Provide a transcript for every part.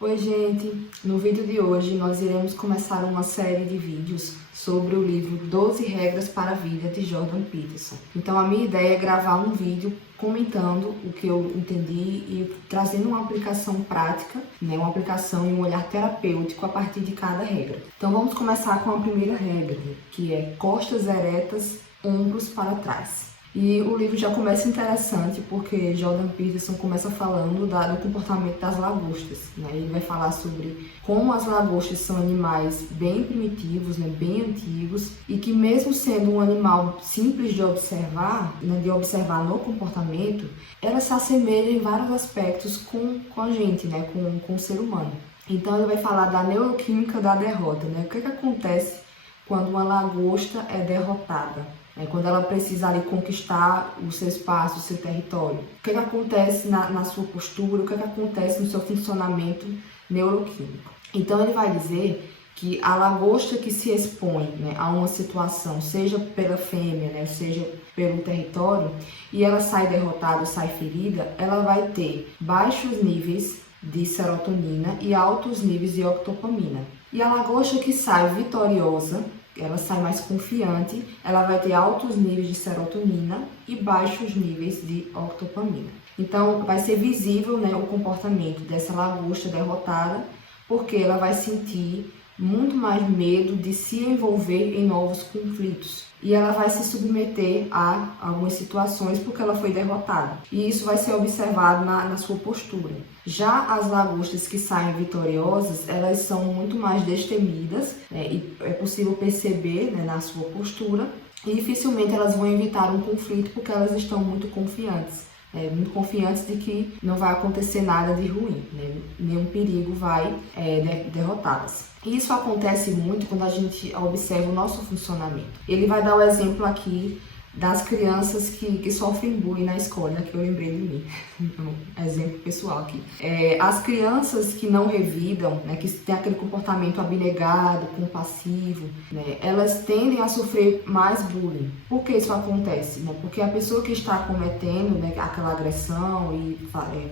Oi gente, no vídeo de hoje nós iremos começar uma série de vídeos sobre o livro 12 Regras para a Vida de Jordan Peterson. Então a minha ideia é gravar um vídeo comentando o que eu entendi e trazendo uma aplicação prática, uma aplicação e um olhar terapêutico a partir de cada regra. Então vamos começar com a primeira regra, que é costas eretas, ombros para trás. E o livro já começa interessante porque Jordan Peterson começa falando do comportamento das lagostas. Ele vai falar sobre como as lagostas são animais bem primitivos, bem antigos, e que mesmo sendo um animal simples de observar no comportamento, elas se assemelham em vários aspectos com a gente, com o ser humano. Então ele vai falar da neuroquímica da derrota, o que acontece quando uma lagosta é derrotada. Quando ela precisa ali conquistar o seu espaço, o seu território. O que acontece na sua postura, o que acontece no seu funcionamento neuroquímico. Então ele vai dizer que a lagosta que se expõe a uma situação, seja pela fêmea, seja pelo território, e ela sai derrotada, sai ferida, ela vai ter baixos níveis de serotonina e altos níveis de octopamina. E a lagosta que sai vitoriosa, ela sai mais confiante, ela vai ter altos níveis de serotonina e baixos níveis de octopamina. Então, vai ser visível o comportamento dessa lagosta derrotada, porque ela vai sentir muito mais medo de se envolver em novos conflitos. E ela vai se submeter a algumas situações porque ela foi derrotada. E isso vai ser observado na sua postura. Já as lagostas que saem vitoriosas, elas são muito mais destemidas, e é possível perceber na sua postura. E dificilmente elas vão evitar um conflito porque elas estão muito confiantes. Muito confiantes de que não vai acontecer nada de ruim, nenhum perigo vai derrotá-las. Isso acontece muito quando a gente observa o nosso funcionamento. Ele vai dar o exemplo aqui das crianças que sofrem bullying na escola, que eu lembrei de mim, então, exemplo pessoal aqui. As crianças que não revidam, que têm aquele comportamento abnegado, compassivo, elas tendem a sofrer mais bullying. Por que isso acontece? Porque a pessoa que está cometendo aquela agressão e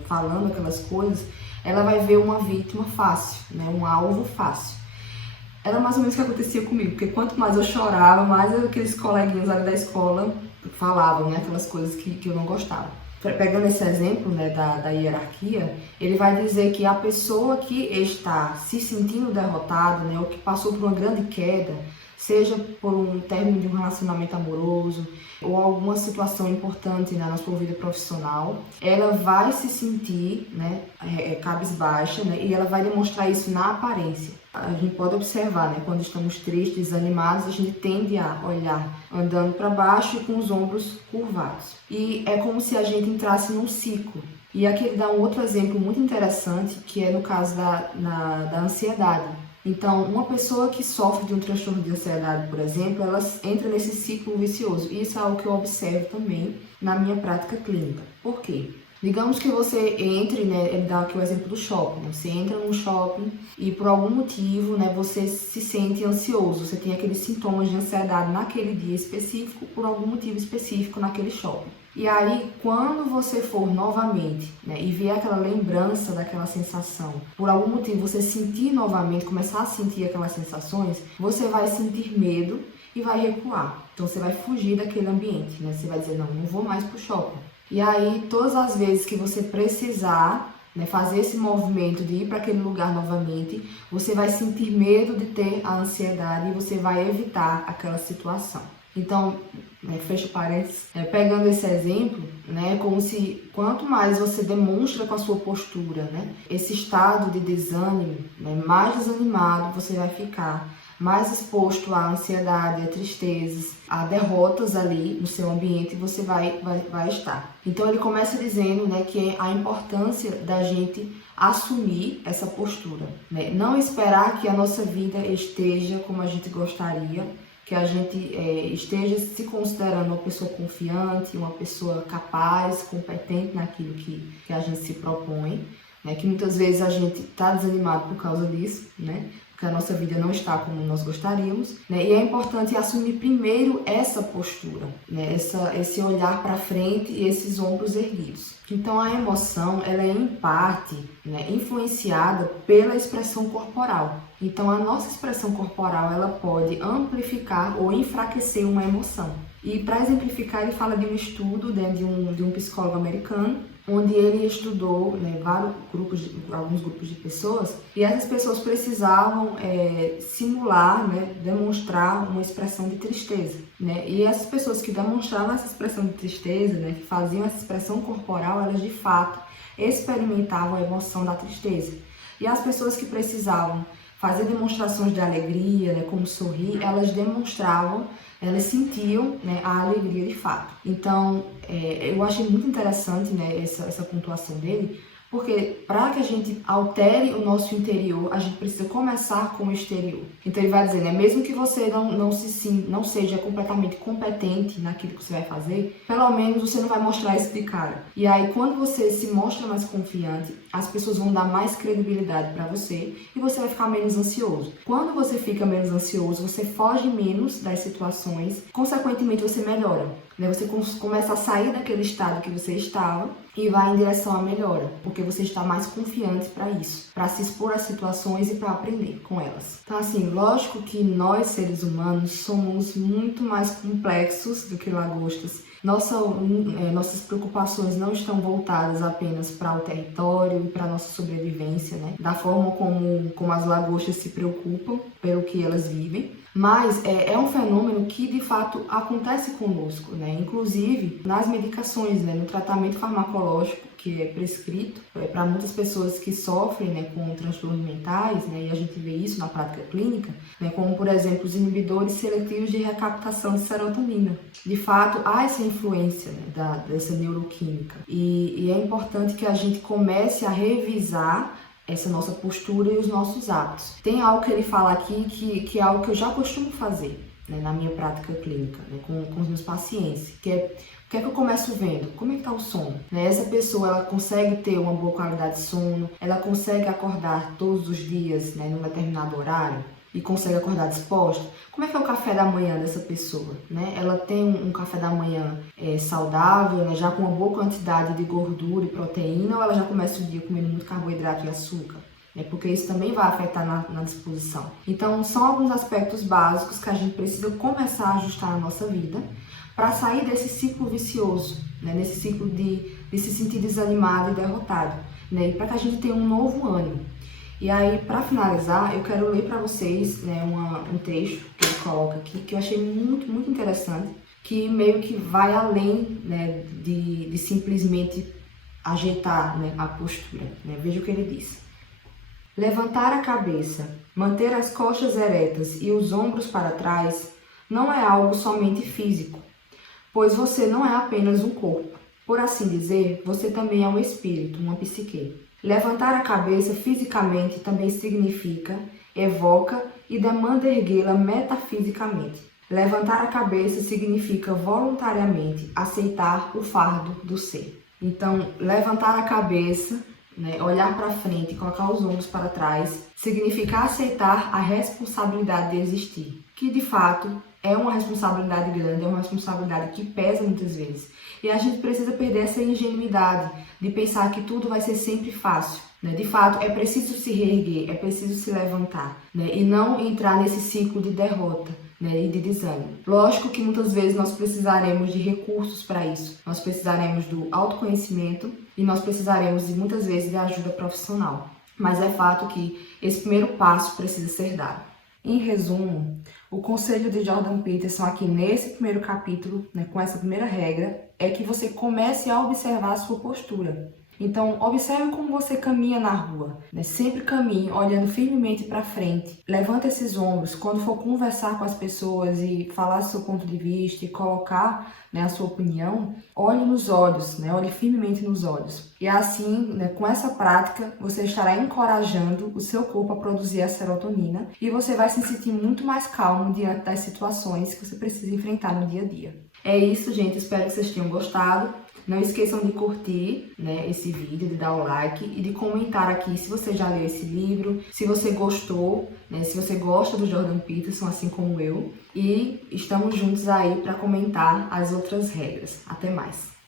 falando aquelas coisas, ela vai ver uma vítima fácil, um alvo fácil. Era mais ou menos o que acontecia comigo, porque quanto mais eu chorava, mais aqueles coleguinhas ali da escola falavam, aquelas coisas que eu não gostava. Pegando esse exemplo da hierarquia, ele vai dizer que a pessoa que está se sentindo derrotada, ou que passou por uma grande queda, seja por um término de um relacionamento amoroso ou alguma situação importante na sua vida profissional, ela vai se sentir cabisbaixa, e ela vai demonstrar isso na aparência. A gente pode observar, quando estamos tristes, desanimados, a gente tende a olhar andando para baixo e com os ombros curvados. E é como se a gente entrasse num ciclo. E aqui ele dá um outro exemplo muito interessante, que é no caso da ansiedade. Então, uma pessoa que sofre de um transtorno de ansiedade, por exemplo, ela entra nesse ciclo vicioso. E isso é algo que eu observo também na minha prática clínica. Por quê? Digamos que você entre, ele dá aqui o exemplo do shopping, você entra num shopping e por algum motivo, você se sente ansioso, você tem aqueles sintomas de ansiedade naquele dia específico, por algum motivo específico naquele shopping. E aí, quando você for novamente, e ver aquela lembrança daquela sensação, por algum motivo você sentir novamente, começar a sentir aquelas sensações, você vai sentir medo e vai recuar. Então você vai fugir daquele ambiente, você vai dizer, não vou mais pro shopping. E aí, todas as vezes que você precisar fazer esse movimento de ir para aquele lugar novamente, você vai sentir medo de ter a ansiedade e você vai evitar aquela situação. Então, fecha parênteses, pegando esse exemplo, como se quanto mais você demonstra com a sua postura, esse estado de desânimo, mais desanimado você vai ficar, mais exposto à ansiedade, a tristezas, a derrotas ali no seu ambiente você vai estar. Então ele começa dizendo que a importância da gente assumir essa postura, não esperar que a nossa vida esteja como a gente gostaria, que a gente esteja se considerando uma pessoa confiante, uma pessoa capaz, competente naquilo que a gente se propõe, que muitas vezes a gente está desanimado por causa disso, porque a nossa vida não está como nós gostaríamos, e é importante assumir primeiro essa postura, esse olhar para frente e esses ombros erguidos. Então a emoção, ela é em parte, né, influenciada pela expressão corporal. Então a nossa expressão corporal, ela pode amplificar ou enfraquecer uma emoção. E para exemplificar, ele fala de um estudo, né, de um psicólogo americano, onde ele estudou, né, alguns grupos de pessoas, e essas pessoas precisavam simular, né, demonstrar uma expressão de tristeza, né? E essas pessoas que demonstravam essa expressão de tristeza, né, que faziam essa expressão corporal, elas de fato experimentavam a emoção da tristeza. E as pessoas que precisavam fazer demonstrações de alegria, né, como sorrir, elas sentiam, né, a alegria de fato. Então, eu achei muito interessante, né, essa pontuação dele, porque para que a gente altere o nosso interior, a gente precisa começar com o exterior. Então ele vai dizer, né, mesmo que você não seja completamente competente naquilo que você vai fazer, pelo menos você não vai mostrar isso de cara. E aí quando você se mostra mais confiante, as pessoas vão dar mais credibilidade para você e você vai ficar menos ansioso. Quando você fica menos ansioso, você foge menos das situações, consequentemente você melhora. Você começa a sair daquele estado que você estava e vai em direção à melhora, porque você está mais confiante para isso, para se expor às situações e para aprender com elas. Então, assim, lógico que nós, seres humanos, somos muito mais complexos do que lagostas. Nossas preocupações não estão voltadas apenas para o território e para a nossa sobrevivência, né? Da forma como as lagostas se preocupam pelo que elas vivem. Mas é um fenômeno que de fato acontece conosco, né? Inclusive nas medicações, né? No tratamento farmacológico que é prescrito para muitas pessoas que sofrem, né, com transtornos mentais, né? E a gente vê isso na prática clínica, né? Como por exemplo os inibidores seletivos de recaptação de serotonina. De fato há essa influência, né, dessa neuroquímica e é importante que a gente comece a revisar essa nossa postura e os nossos hábitos. Tem algo que ele fala aqui que é algo que eu já costumo fazer, né, na minha prática clínica, né, com os meus pacientes, que é o que é que eu começo vendo? Como é que tá o sono? Né? Essa pessoa, ela consegue ter uma boa qualidade de sono, ela consegue acordar todos os dias, né, num determinado horário e consegue acordar disposta? Como é que é o café da manhã dessa pessoa? Né? Ela tem um café da manhã saudável, né, já com uma boa quantidade de gordura e proteína, ou ela já começa o dia comendo muito carboidrato e açúcar? Porque isso também vai afetar na disposição. Então, são alguns aspectos básicos que a gente precisa começar a ajustar na nossa vida para sair desse ciclo vicioso, né? Nesse ciclo de se sentir desanimado e derrotado, né? E para que a gente tenha um novo ânimo. E aí, para finalizar, eu quero ler para vocês, né, um trecho que ele coloca aqui, que eu achei muito, muito interessante, que meio que vai além, né, de simplesmente ajeitar, né, a postura. Né? Veja o que ele diz. Levantar a cabeça, manter as costas eretas e os ombros para trás não é algo somente físico, pois você não é apenas um corpo. Por assim dizer, você também é um espírito, uma psique. Levantar a cabeça fisicamente também significa, evoca e demanda erguê-la metafisicamente. Levantar a cabeça significa voluntariamente aceitar o fardo do ser. Então, levantar a cabeça, né, olhar para frente e colocar os ombros para trás, significa aceitar a responsabilidade de existir, que de fato é uma responsabilidade grande, é uma responsabilidade que pesa muitas vezes. E a gente precisa perder essa ingenuidade de pensar que tudo vai ser sempre fácil. Né? De fato, é preciso se reerguer, é preciso se levantar, né? E não entrar nesse ciclo de derrota, né, e de desânimo. Lógico que muitas vezes nós precisaremos de recursos para isso. Nós precisaremos do autoconhecimento e nós precisaremos de muitas vezes de ajuda profissional. Mas é fato que esse primeiro passo precisa ser dado. Em resumo, o conselho de Jordan Peterson aqui nesse primeiro capítulo, né, com essa primeira regra, é que você comece a observar a sua postura. Então, observe como você caminha na rua, né? Sempre caminhe olhando firmemente para frente. Levanta esses ombros quando for conversar com as pessoas e falar seu ponto de vista e colocar, né, a sua opinião. Olhe nos olhos, né? Olhe firmemente nos olhos. E assim, né, com essa prática, você estará encorajando o seu corpo a produzir a serotonina e você vai se sentir muito mais calmo diante das situações que você precisa enfrentar no dia a dia. É isso, gente. Espero que vocês tenham gostado. Não esqueçam de curtir, né, esse vídeo, de dar o like e de comentar aqui se você já leu esse livro, se você gostou, né, se você gosta do Jordan Peterson, assim como eu. E estamos juntos aí para comentar as outras regras. Até mais!